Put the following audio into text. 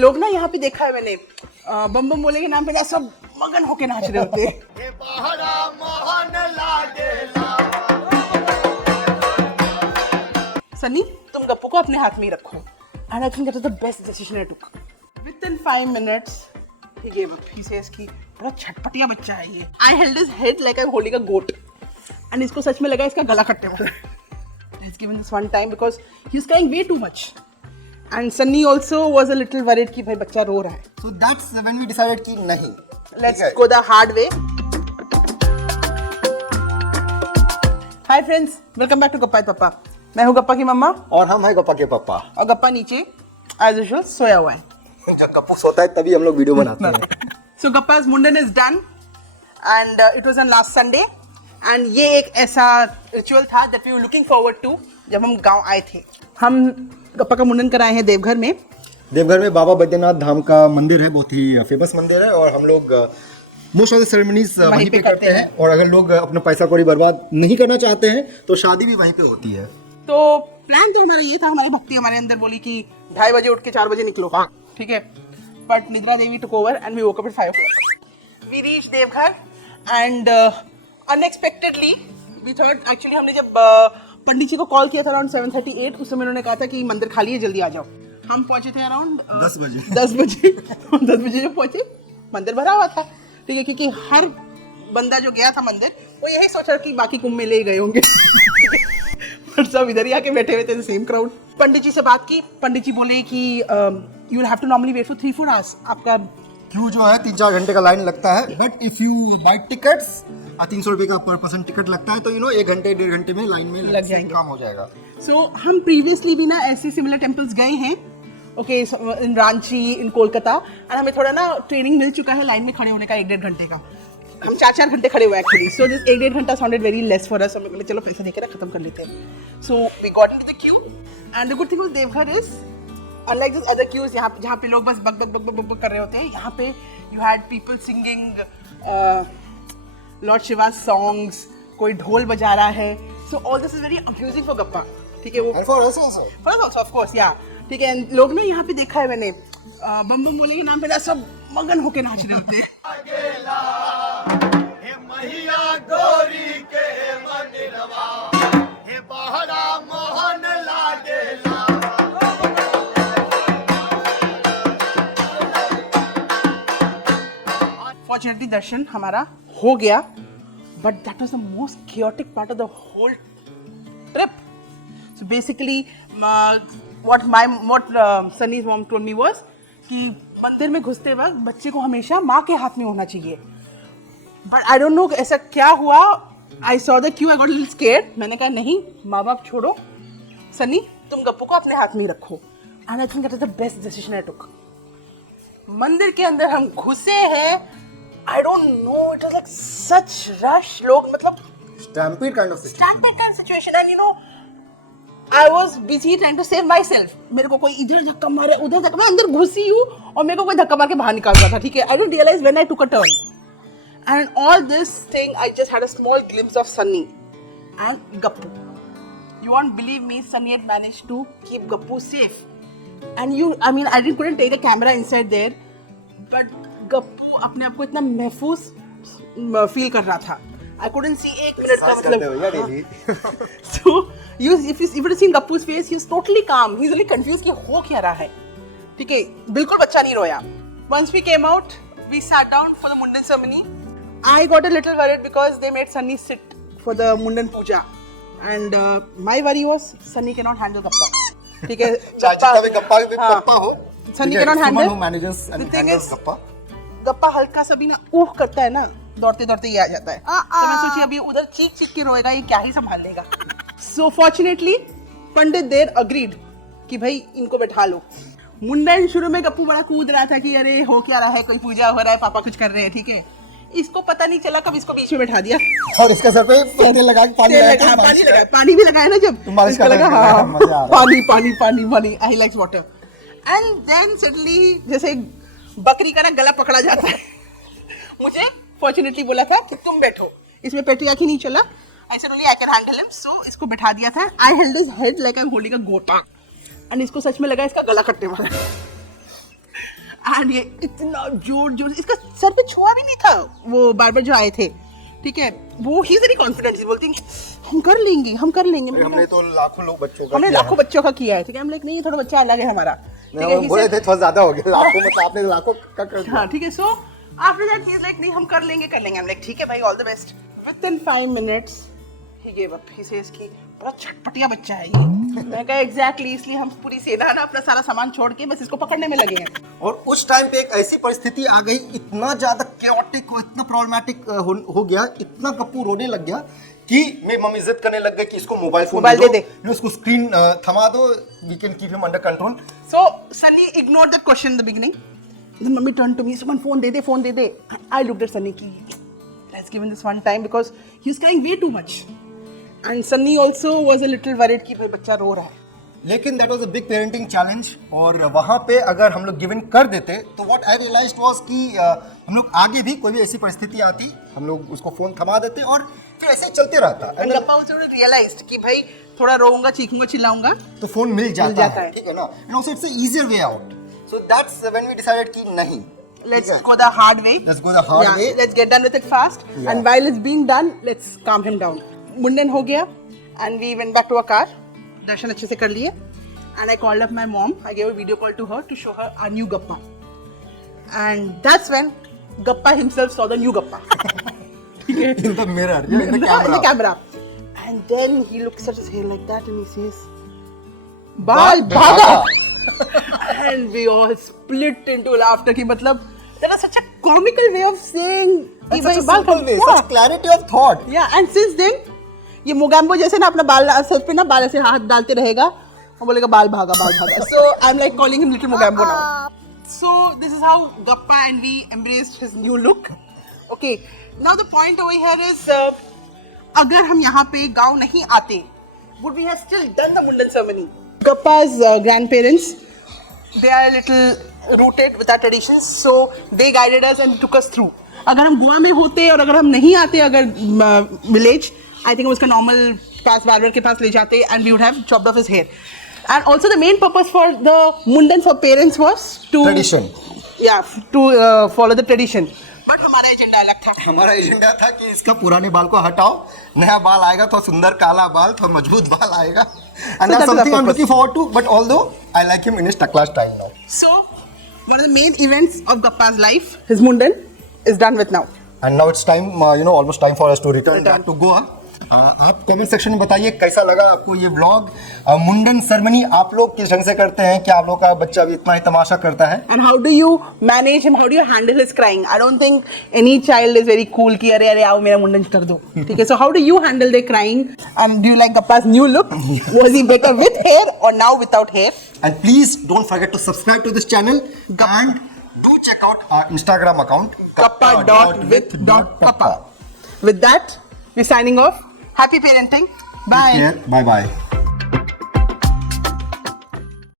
लोग ना यहाँ पे देखा है मैंने, बम बम बोले के नाम पे ना सब मगन होके नाच रहे होते हैं। सनी, तुम गप्पू को अपने हाथ में ही रखो। And I think that was the best decision I took. Within 5 minutes, he gave up. He says कि बड़ा छटपटिया बच्चा है ये। I held his head like I'm holding a goat. And इसको सच में लगा इसका गला कटने वाला है। Let's give him this one time because he was crying way too much. And Sunny also was a little worried कि भाई बच्चा रो रहा है। So that's when we decided कि नहीं। Let's go the hard way. Hi friends, welcome back to गप्पा पप्पा। मैं हूँ गप्पा की मम्मा और हम हैं गप्पा के पापा। और गप्पा नीचे एज यूजुअल सोया हुआ है। जब गप्पू सोता है तभी हम लोग वीडियो बनाते हैं। So गप्पा's मुंडन is done and it was on last Sunday and ये एक ऐसा रिचुअल था that we were looking forward to जब हम गांव आए थे। हम गप्पा का मुंडन कराए हैं देवघर में। देवघर में बाबा बैद्यनाथ धाम का मंदिर है, बहुत ही फेमस मंदिर है और हम लोग मोस्ट ऑफ द सेरेमनीज वहीं पे करते हैं। और अगर लोग अपना पैसा कौड़ी बर्बाद नहीं करना चाहते हैं तो शादी भी वहीं पे होती है। तो प्लान तो हमारा ये था, हमारी भक्ति हमारे अंदर बोली कि 2:30 बजे उठ के 4 बजे निकलो, ठीक है। But Nidra Devi took over and we woke up at 5 o'clock. We reach Deoghar and unexpectedly we thought, actually हमने जब पंडित जी को कॉल किया था अराउंड 7:38, उस समय उन्होंने कहा था कि मंदिर खाली है, जल्दी आ जाओ। हम पहुंचे थे अराउंड 10 बजे 10 बजे जब पहुंचे मंदिर भरा हुआ था, ठीक है, क्योंकि हर बंदा जो गया था मंदिर वो यही सोचा कि बाकी कुंभ मेले ही गए होंगे। पर सब इधर ही आके बैठे हुए थे, सेम क्राउड। पंडित जी से बात की, पंडित जी बोले कि you will have to normally wait for 3-4 hours। आपका क्यू जो है 3-4 घंटे का लाइन लगता है, but if you buy tickets 300 रुपए का पर पर्सन टिकट लगता है, तो 1 घंटे 1.5 घंटे में लाइन में लग जाएंगे, काम हो जाएगा। सो हम प्रीवियसली भी ना ऐसे सिमिलर टेम्पल्स गए हैं, ओके, इन रांची, इन कोलकाता, और हमें थोड़ा ना ट्रेनिंग मिल चुका है लाइन में खड़े होने का 1-1.5 घंटे का। हम 4-4 घंटे खड़े हुए एक्चुअली, सो दिस 1-1.5 घंटा sounded very less for us. हमें बोले चलो पैसा देकर खत्म कर लेते हैं। So we got into the queue and the good thing with Deoghar is unlike this other queues जहाँ पे लोग बस बक बक बक बक बक कर रहे होते हैं, यहाँ पे you had people singing Lord Shiva songs, कोई ढोल बजा रहा है। So all this is very amusing for गप्पा, ठीक है। वो for us also of course, या ठीक है। लोग ना यहाँ पे देखा है मैंने, बम बम बोले के नाम पे ना सब मगन होके नाच रहे होते हैं। फॉर्चुनेटली दर्शन हमारा हो गया, but that was the most chaotic part of the whole trip. So basically, what Sunny's mom told me was कि मंदिर में घुसते वक्त बच्चे को हमेशा माँ के हाथ में होना चाहिए। बट आई डोंट नो ऐसा क्या हुआ, I saw the Q, I got little scared. मैंने कहा नहीं, माँ बाप छोड़ो, सनी तुम गप्पू को अपने हाथ में ही रखो। And I think that is the best decision I took. मंदिर के अंदर हम घुसे हैं, I don't know, it was like such rush, लोग मतलब stampede kind of situation. And you know I was busy trying to save myself. मेरे को कोई इधर धक्का मारे, उधर धक्का, मैं अंदर घुसी हूँ और मेरे को कोई धक्का मार के बाहर निकाल रहा था, ठीक है। I don't realize when I took a turn. And all this thing, I just had a small glimpse of Sunny and Gappu. You won't believe me, Sunny had managed to keep Gappu safe. And I couldn't take the camera inside there, but Gappu अपने आप को इतना महफूज feel कर रहा था। I couldn't see 1 minute का मतलब। So if you have seen Gappu's face, he was totally calm. He's really confused कि हो क्या रहा है, ठीक है। बिल्कुल बच्चा नहीं रोया। Once we came out, we sat down for the Mundan ceremony. I got a little worried because they made Sunny sit for the Mundan puja, and my worry was Sunny cannot handle Gappa, ठीक है। गप्पा हो, Sunny cannot handle. The thing is, गप्पा हल्का सा भी ना ऊह करता है ना, दौड़ते दौड़ते ही आ जाता है। तो मैं सोची अभी उधर चीख चीख के रोएगा, ये क्या ही संभाल लेगा। सो फॉर्चुनेटली पंडित देर अग्रीड कि भाई इनको बैठा लो। मुंडन शुरू में गप्पू बड़ा कूद रहा था कि अरे हो क्या रहा है, कोई पूजा हो रहा है, पापा कुछ कर रहे हैं, ठीक है। इसको पता नहीं चला कब इसको बीच में बैठा दिया और इसके सर पे तेल लगा के पानी भी लगाया ना, जब इसको लगा पानी पानी पानी पानी, I likes water. And then suddenly जैसे बकरी का ना गला पकड़ा जाता है, मुझे फॉर्चुनेटली बोला था कि तुम बैठो, इसमें पेट्रियार्की नहीं चला। I said only I can handle him, so इसको बैठा दिया था। I held his head like I'm holding a goat, and इसको सच में लगा इसका गला कटने वाला है। एंड ये इतना जोर जोर इसका सर पे छुआ भी नहीं था वो बार्बर जो आए थे, ठीक है, वो ही वेरी कॉन्फिडेंट, ही बोलती हम कर लेंगे हम कर लेंगे। हमने तो लाखों लोग बच्चों का हमने लाखों बच्चों का किया है, ठीक है, हम लाइक नहीं थोड़ा बच्चा अलग है हमारा, ठीक है, बोले थे थोड़ा ज्यादा हो गया लाखों में, तो आपने लाखों का कर दिया। हाँ ठीक है। So after that he is like नहीं हम कर लेंगे हम लाइक ठीक है भाई all the best. With in 5 minutes he give up, he says कि बड़ा चटपटिया बच्चा है ये। मैं कहा एग्जैक्टली, इसलिए हम पूरी सेना ना अपना सारा सामान छोड़ के बस इसको पकड़ने में लगे हैं। और उस टाइम पे एक ऐसी परिस्थिति आ गई, इतना ज्यादा कैओटिक, इतना प्रॉब्लमेटिक हो गया, इतना गप्पू रोने लग गया कि मेरी मम्मी जिद करने लग गई कि इसको मोबाइल फोन दे दो, उसको स्क्रीन थमा दो, we can keep him under control. So Sunny ignored that question in the beginning, then mummy turned to me, someone phone de de. I looked at Sunny ki let's give him this one time because he was crying way too much, and Sunny also was a little worried कि भाई बच्चा रो रहा है। लेकिन that was a big parenting challenge, और वहाँ पे अगर हम लोग गिव इन कर देते तो व्हाट आई रियलाइज्ड वाज कि हम लोग आगे भी कोई भी ऐसी परिस्थिति आती, हम लोग उसको फोन थमा देते और फिर ऐसे चलते रहता। And Gappa also realized कि भाई थोड़ा रोऊंगा, चीखूंगा, चिल्लाऊंगा तो फोन मिल जाता है, ठीक है ना, and also it's a easier way out. So that's when we decided कि नहीं, let's go the hard way. Let's go the hard way. Let's get done with it fast. Yeah. And while it's being done, let's calm him down. मुंडन हो गया, and we went back to our car. दर्शन अच्छे से कर लिए, and I called up my mom. I gave a video call to her to show her our new Gappa. And that's when Gappa himself saw the new Gappa. In the mirror, yeah, in the camera. In the camera. And then he looks at his hair like that and he says, "Bal bhaga." And we all split into laughter. कि मतलब that was such a comical way of saying. That's such a simple way, such clarity of thought. Yeah, and since then ये मोगैम्बो जैसे ना अपना बाल sir पे ना बाल ऐसे हाथ डालते रहेगा और बोलेगा बाल भागा बाल भागा. So I'm like calling him little Mogambo now. So this is how Gappa and we embraced his new look. Okay, now the point over here is अगर हम यहाँ पे गाँव नहीं आते, would we have still done the Mundan ceremony? Gappa's grandparents, they are a little rooted with our traditions, so they guided us and took us through. अगर हम गोवा में होते और अगर हम नहीं आते अगर विलेज, I think उसका normal पास बार्बर के पास ले जाते and we would have chopped off his hair. And also the main purpose for the Mundan for parents was to Tradition. Yeah, to follow the tradition. But हमारा agenda अलग था. हमारा agenda था कि इसका पुराने बाल को हटाओ, नया बाल आएगा तो सुंदर काला बाल, तो मजबूत बाल आएगा. And that's something I'm looking forward to. But although I like him in his Takla style now. So one of the main events of Gappa's life, his Mundan, is done with now. And now it's time, almost time for us to return back to Goa. आप comment section में बताइए कैसा लगा आपको ये vlog. मुंडन ceremony आप लोग किस ढंग से करते हैं, क्या आप लोग का बच्चा भी इतना ही तमाशा करता है? And how do you manage him? How do you handle his crying? I don't think any child is very cool कि अरे अरे आओ मेरा मुंडन कर दो, ठीक है? So how do you handle their crying? And do you like Gappa's new look? Was he better with hair or now without hair? And please don't forget to subscribe to this channel and do check out our Instagram account Gappa.with.papa. With that, we're signing off. Happy parenting. Bye. Bye bye.